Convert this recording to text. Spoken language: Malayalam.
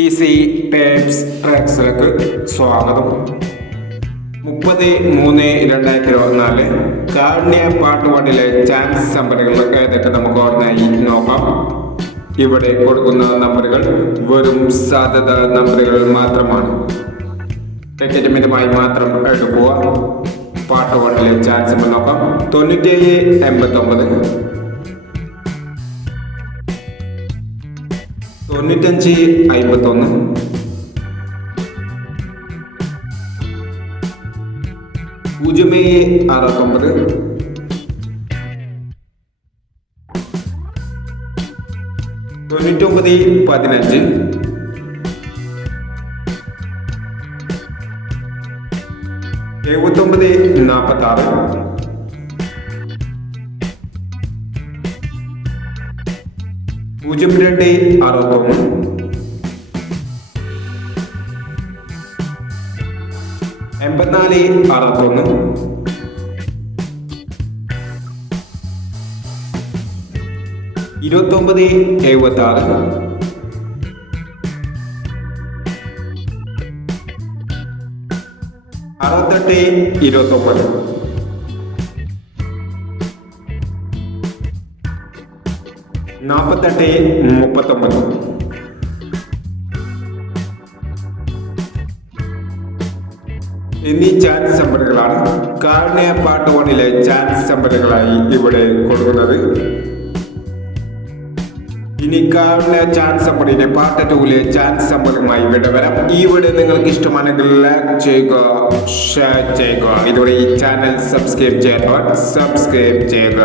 ഈസി ടേപ്സ് ട്രാക്സിലേക്ക് സ്വാഗതം. 30/3/2024 കാരുണ്യ പാട്ടുപാട്ടിലെ ചാൻസ് നമ്പറുകൾ ഏതൊക്കെ നമുക്ക് ഓർമ്മയായി നോക്കാം. ഇവിടെ കൊടുക്കുന്ന നമ്പറുകൾ വെറും സാധ്യത നമ്പറുകൾ മാത്രമാണ്. ടിക്കറ്റ് മിതമായി മാത്രം എടുക്കുക. പാട്ടുപാട്ടിലെ ചാൻസ് നമ്പർ നോക്കാം. 9789 9551 069 9915 7946 0261 8461 2976 6829 4839 എന്നീ ചാൻസ് നമ്പറുകളാണ് കാരുണ്യ പാട്ടുപാട്ടിലെ ചാൻസ് നമ്പറുകളായി ഇവിടെ കൊടുക്കുന്നത്. ഇനി കാരുണ്യ ചാൻസ് നമ്പറിന്റെ പാർട്ട് 2 ചാൻസ് നമ്പറുമായി ഇവിടെ വരാം. ഈ വീഡിയോ നിങ്ങൾക്ക് ഇഷ്ടമാണെങ്കിൽ ലൈക്ക് ചെയ്യുക, ഷെയർ ചെയ്യുക. ഇതുവരെ ഈ ചാനൽ സബ്സ്ക്രൈബ് ചെയ്യാത്തവർ സബ്സ്ക്രൈബ് ചെയ്യുക.